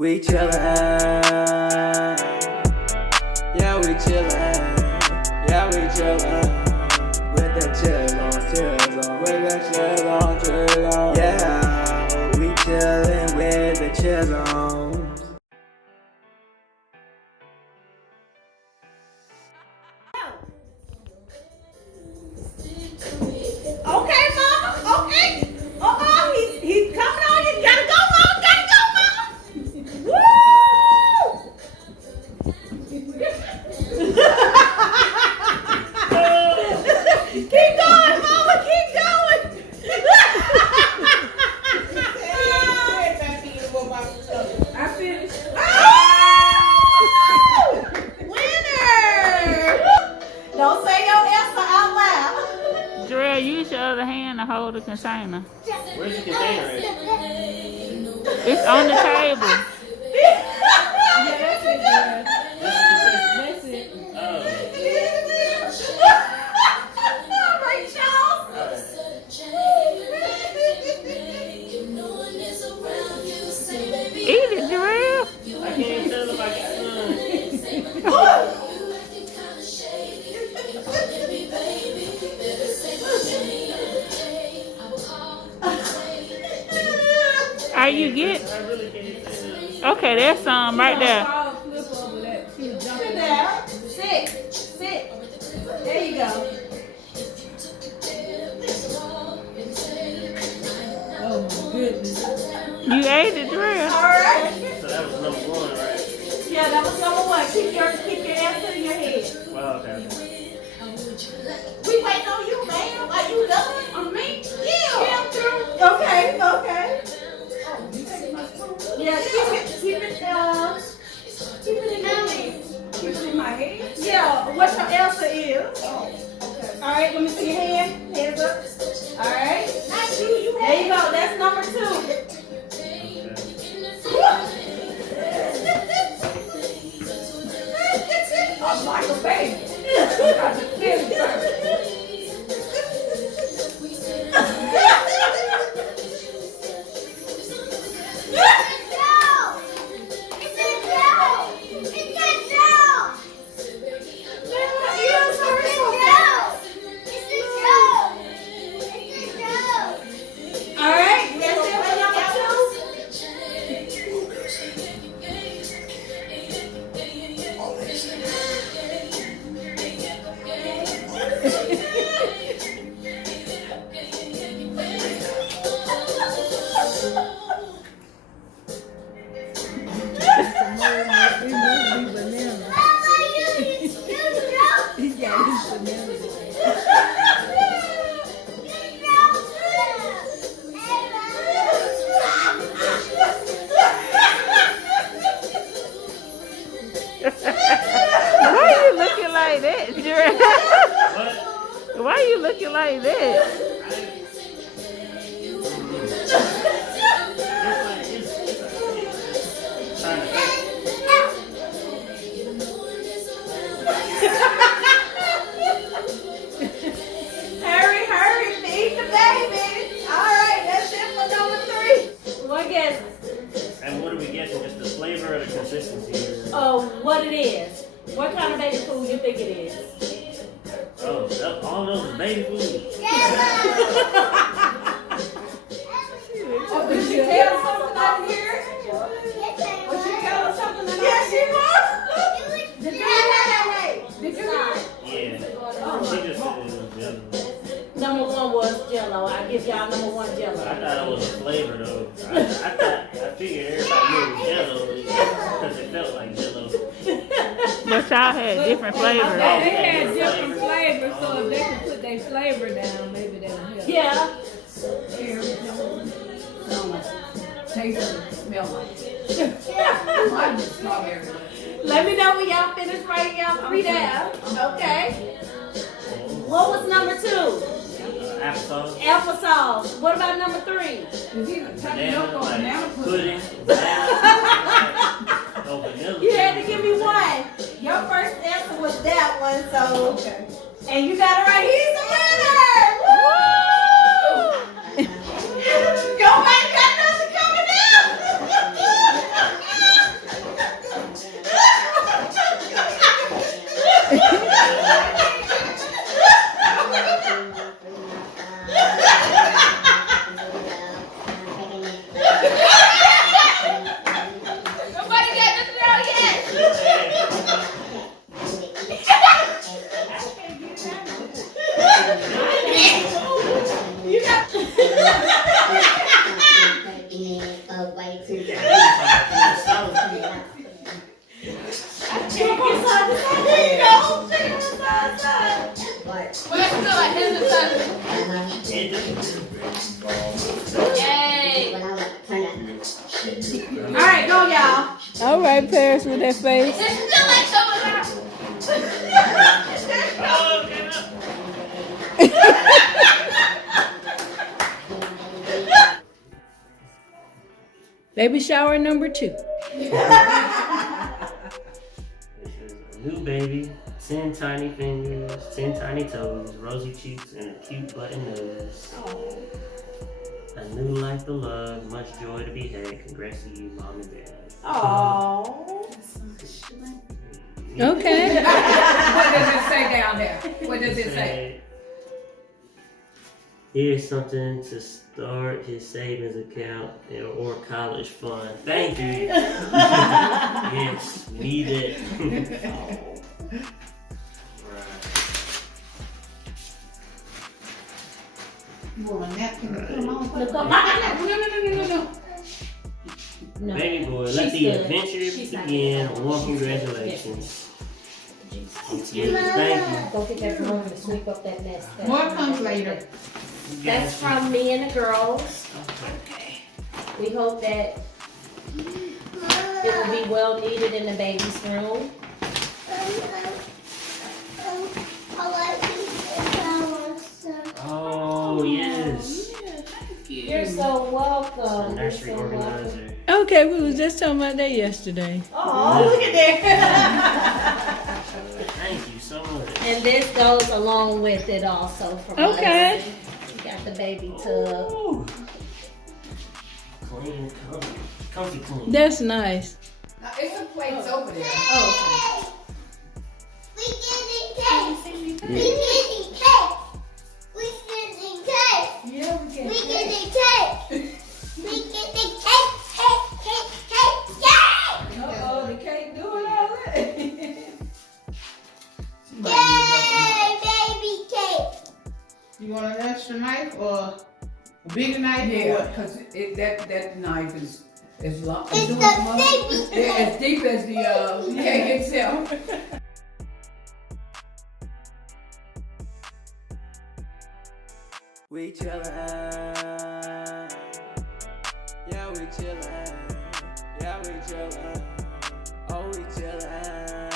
We chillin', yeah, we chillin', yeah, we chillin', with the Chisholms, with the Chisholms, yeah, we chillin' with the Chisholms. Okay, mama, okay. He's coming on you. Gotta go, mama, Woo! Keep going, mama, keep going. I finished. Oh! Winner! Don't say your answer out loud. Jarel, use your other hand to hold the container. Where's the container at? It's on the table. That's it. Oh. Eat it, Jarel. I can't tell if I got some. Are you get? I really can't say Okay, there's some right there. Sit there. Sit. There you go. Oh my goodness. You ate it, Jarel. All right. So that was number one, right? Yeah, that was number one. Keep your answer in your head. Well, okay. We waiting on you, ma'am. Are you done? On me? Yeah. Okay. Yeah, keep it in your hand. Keep it in my hand? Yeah, what your answer is. All right, let me see your hand. Hands up. All right. There you go. That's number 2. I'm like a baby. I got to feel it first. Why are you looking like that, Jarel? What? Why are you looking like that? Hurry, feed the baby. All right, that's it for number 3. What guess? And what are we guessing? Just the flavor or the consistency? What it is. What kind of baby food you think it is? Oh, all those is baby food. Oh, did she tell us something I didn't hear? Was she tell us something? Yes, she was. Did you hear? Yeah. She just said it was Jello. Number 1 was Jello. I give y'all number 1 Jello. I thought it was a flavor though. I figured everybody knew it was Jello because it felt like Jello. But y'all had different flavors. They had different flavors, so if they could put their flavor down, maybe that would help. Yeah. Taste and smell like. Mine was strawberry. Let me know when y'all finish writing y'all 3 down. Okay. What was number 2? Applesauce. Applesauce. What about number 3? It's either Banana, tapioca or banana like pudding. pudding. Banana. No vanilla. You had to give me 1. Your first answer was that one, so. Okay. And you got it right. He's the winner! Woo! Go back, got nothing coming down! All right, Paris with that face. Oh, get up. Baby shower number 2. This is a new baby, 10 tiny fingers, 10 tiny toes, rosy cheeks, and a cute button nose. A new life to love, much joy to be had. Congrats to you, Mom and Dad. Oh. Okay. What does it say down there? What does it say? Here's something to start his savings account or college fund. Thank you. Yes, we need it. You want a napkin to put them on? No. Baby boy, let She's the good. adventure She's not begin. good. Warm congratulations. Thank you. Go get that broom and sweep up that mess. More comes later. That's from me and the girls. Okay. We hope that it will be well needed in the baby's room. Oh, yes. You're so welcome. The nursery organizer. Okay, we was just talking about that yesterday. Oh, look at that. Thank you so much. And this goes along with it also from Okay. us. We got the baby tub. Ooh. Clean, comfy clean. That's nice. It's some plates over there. Oh, We getting cake. We getting cake. We getting cake. Yeah, we We can. getting cake. We getting cake. Cake, cake, cake, cake. Uh-oh, the cake doing all that. Yay, baby cake. You want an extra knife or a bigger knife? Yeah, because that knife is long. It's the baby As cake. deep as the cake itself. We chillin'. Yeah, we chillin'. Yeah, we chillin'. Oh, we chillin'.